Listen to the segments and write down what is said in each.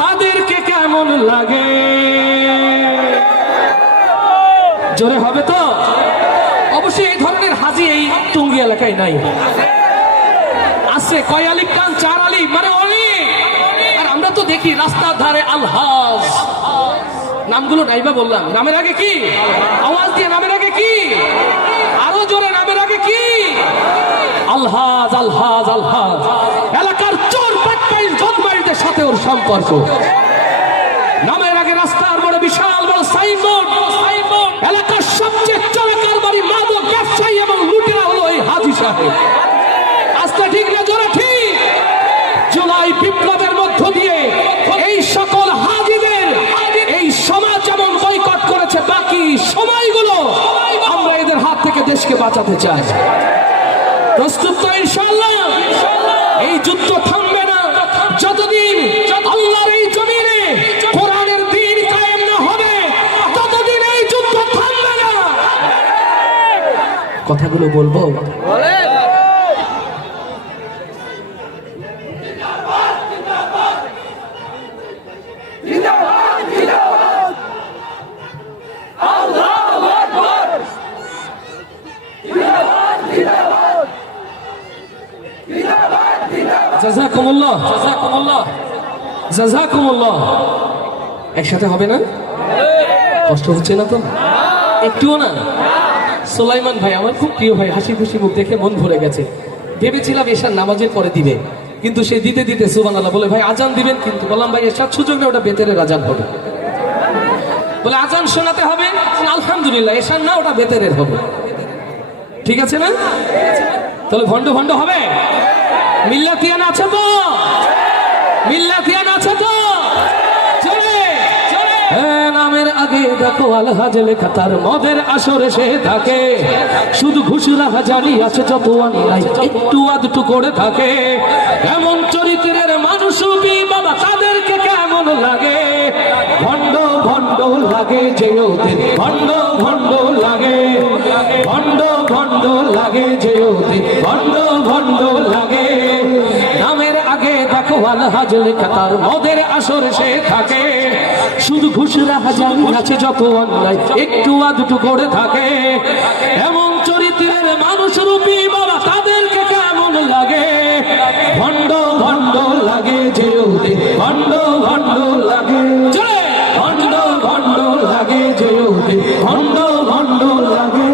তাদেরকে কেমন লাগে। জোরে হবে তো? অবশ্যই এই ধরনের হাজি এই টঙ্গী এলাকায় নাই। আছে কয় আলিফ কান 4 আলিফ মানে অনেক। আর আমরা তো দেখি রাস্তার ধারে আলহাজ, নামগুলো নাইবা বললাম, নামের আগে কি আওয়াজ দিয়ে, নামের আগে কি আরো জোরে, নামের আগে কি আলহাজ আলহাজ আলহাজ। এলাকার চোর বাটপাইল জন্মাইদের সাথে ওর সম্পর্ক। নামের আগে রাস্তার বড় বিশাল বড় সাইনবোর্ড। এলাকার সবচেয়ে চোরাকার বাড়ি মাদক ব্যবসায়ী এবং লুটেরা হলো এই হাজি সাহেব। আজকে ঠিক না জোরে ঠিক? জুলাই বিপ্লবের মধ্য দিয়ে এই সকল হাজিদের এই সমাজ যেমন বয়কট করেছে, বাকি সময়গুলো আমরা এদের হাত থেকে দেশকে বাঁচাতে চাই। প্রস্তুত তো ইনশাআল্লাহ? এই যুদ্ধ থামবে না যতদিন আল্লাহর এই জমিনে কোরআনের দ্বীন কায়েম না হবে, ততদিন এই যুদ্ধ থামবে না। কথাগুলো বলবো? জাযাকুমুল্লাহ জাযাকুমুল্লাহ জাযাকুমুল্লাহ। একসাথে হবে না? কষ্ট হচ্ছে না তো একটুও না? সুলাইমান ভাই আমার খুব প্রিয় ভাই, হাসি খুশি মুখ দেখে মন ভরে গেছে। ভেবেছিলাম এশার নামাজের পরে দিবে, কিন্তু সে দিতে দিতে সুবহানাল্লাহ বলে ভাই আজান দিবেন, কিন্তু বললাম ভাই এশার সুযোগ না, ওটা বেতেরের আজান হবে। বলে আজান শোনাতে হবে, আলহামদুলিল্লাহ এশার না, ওটা বেতেরের হবে। ঠিক আছে না? তাহলে ভণ্ড ভণ্ড হবে? মিল্লাতিয়ান আছে তো? মিল্লাতিয়ান আছে তো? নামের আগে দেখো আলহাজ লেখা, তার মদের আসরে সে থাকে। শুধু ঘুষরা হাজারি আছে যত অন্যায় একটু আধটু করে থাকে। এমন চরিত্রের মানুষ বাবা তাদেরকে কেমন লাগে। ভণ্ড ভণ্ড লাগে যে ওদের, ভণ্ড ভণ্ড লাগে, ভণ্ড ভণ্ড লাগে যে ওদের, ভণ্ড ভণ্ড লাগে। নামের আগে দেখো আলহাজ লেখা, তার মদের আসরে সে থাকে। শুধু ঘুষরা হাজারি আছে যত অন্যায় একটু আধটু করে থাকে। এমন চরিত্রের মানুষ রূপী বাবা তাদেরকে কেমন লাগে। ভণ্ড ভণ্ড লাগে যে ওদের, ভণ্ড ভণ্ড লাগে, ভণ্ড ভণ্ড লাগে যে ওদের, ভণ্ড ভণ্ড লাগে,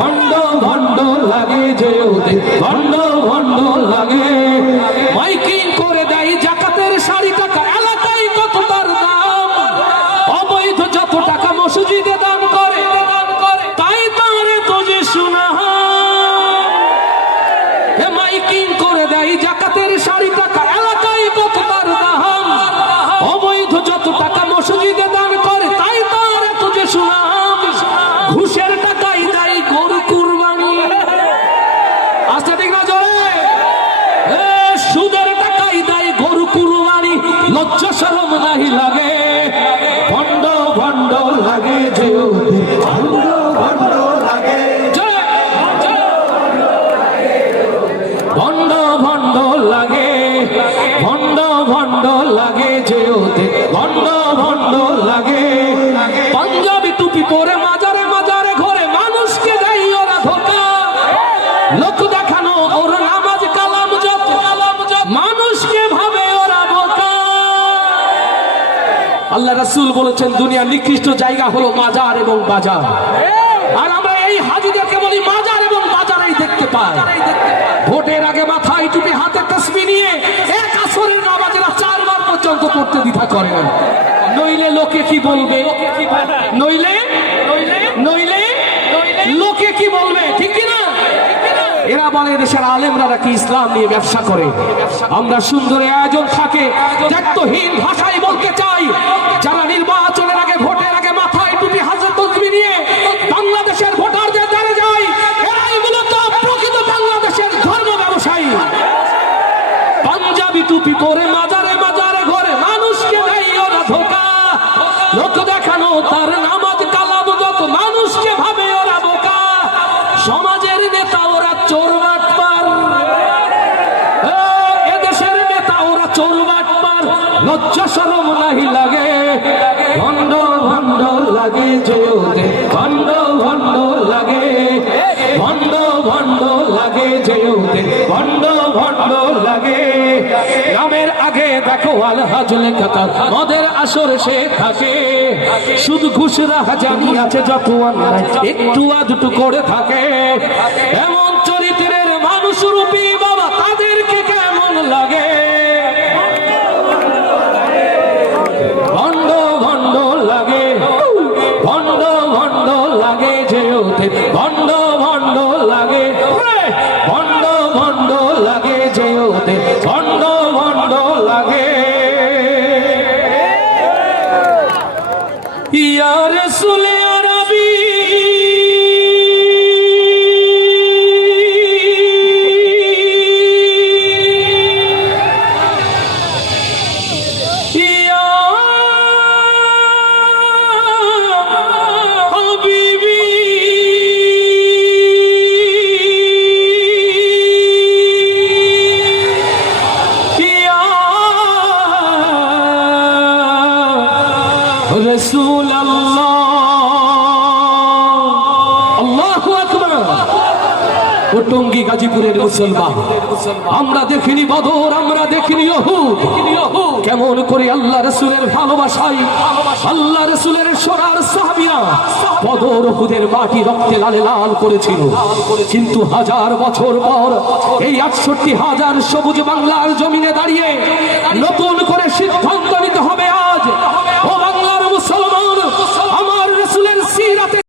ভণ্ড ভণ্ড লাগে যে ওদের, ভণ্ড ভণ্ড লাগে। মাইকিং করে দেয় জাকাতের 60 টাকা, এলাকায় কত তার দাম। অবৈধ যত টাকা মসজিদে দান করে, তাই তার তো যে শোনা। মাইকিং করে দেয় জাকাতের 60 টাকা, এলাকায় কত তার দাম। অবৈধ যত টাকা মসজিদে দান করে, তাই তার তো যে শোনা। ঘুষের টাকাই দেয় গরু কুরবানি। আচ্ছা ঠিক না জোরে? সুদের টাকাই দেয় গরু কুরবানি। লজ্জা শরম নাই লাগে। ভণ্ড ভণ্ড লাগে যে ওদের, ভণ্ড ভণ্ড লাগে, ভণ্ড ভণ্ড লাগে, ভণ্ড ভণ্ড লাগে যে ওদের, ভণ্ড ভণ্ড লাগে। পাঞ্জাবি টুপি পরে মাজারে মাজারে ঘরে মানুষকে দেয় ওরা ধোঁকা। লোক দেখানো ওর নামাজ কালাম যত, মানুষকে ভাবে ওরা বোকা। আল্লাহ রাসূল বলেছেন দুনিয়ার নিকৃষ্ট জায়গা হলো মাজার এবং বাজার। আর আমরা এই হাজিদেরকে বলি মাজার এবং বাজারেই দেখতে পাই। ভোটের আগে মাথায় টুপি হাতে তাসবিহ নিয়ে এক আসরের নামাজেরা 4 বার পর্যন্ত পড়তে দ্বিধা করে না। নইলে লোকে কি বলবে, নইলে নইলে লোকে কি বলবে, ঠিক কি না? এরা বলে দেশের আলেমরা নাকি ইসলাম নিয়ে ব্যবসা করে। আমরা সুন্দর আয়োজন থাকে দায়িত্বহীন ভাষায় বলতে চাই, যারা নির্বাচনের আগে ভোটের আগে মাথায় টুপি হাতে তাসবিহ নিয়ে বাংলাদেশের ভোটারদের দ্বারে যায়, এরাই মূলত প্রকৃত বাংলাদেশের ধর্ম ব্যবসায়ী। পাঞ্জাবি টুপি পরে মাজারে মাজারে ঘরে মানুষকে দেয় ওরা ধোঁকা। লোক দেখানো তার নামাজ কালাম যত, মানুষকে ভাবে ওরা বোকা। সমাজের নেতা ওরা চোর বাটপার, এদেশের নেতা ওরা চোর বাটপার। লজ্জা শরম নাহি লাগে ভণ্ড ভণ্ড লাগে যে ওদের ভণ্ড ভণ্ড লাগে ভণ্ড ভণ্ড লাগে যে ওদের ভণ্ড ভণ্ড লাগে নামের আগে দেখো আলহাজ লেখা তার মদের আসর সে থাকে শুধু ঘুষ রাহাজানি আছে যত অন্যায় একটু আধটু করে থাকে এমন চরিত্রের মানুষ রূপী বাবা তাদেরকে কেমন লাগে ভণ্ড ভণ্ড লাগে ভণ্ড ভণ্ড লাগে যে ওদের ভণ্ড ভণ্ড লাগে ভণ্ড ভণ্ড লাগে যে ওদের ভণ্ড ভণ্ড লাগে ইয়া রাসূল আরবী রসুল আল্লাহু আকবার ও টঙ্গী গাজীপুরের মুসলমান আমরা দেখিনি বদর আমরা দেখিনি উহুদ কেমন করে আল্লাহ রসুলের ভালোবাসায় আল্লাহ রসুলের সোনার সাহাবীরা বদর উহুদের মাটি রক্তে লালে লাল করেছিল কিন্তু হাজার বছর পর এই ৬৮,০০০ সবুজ বাংলার জমিনে দাঁড়িয়ে নতুন করে সিদ্ধান্ত নিতে হবে আজ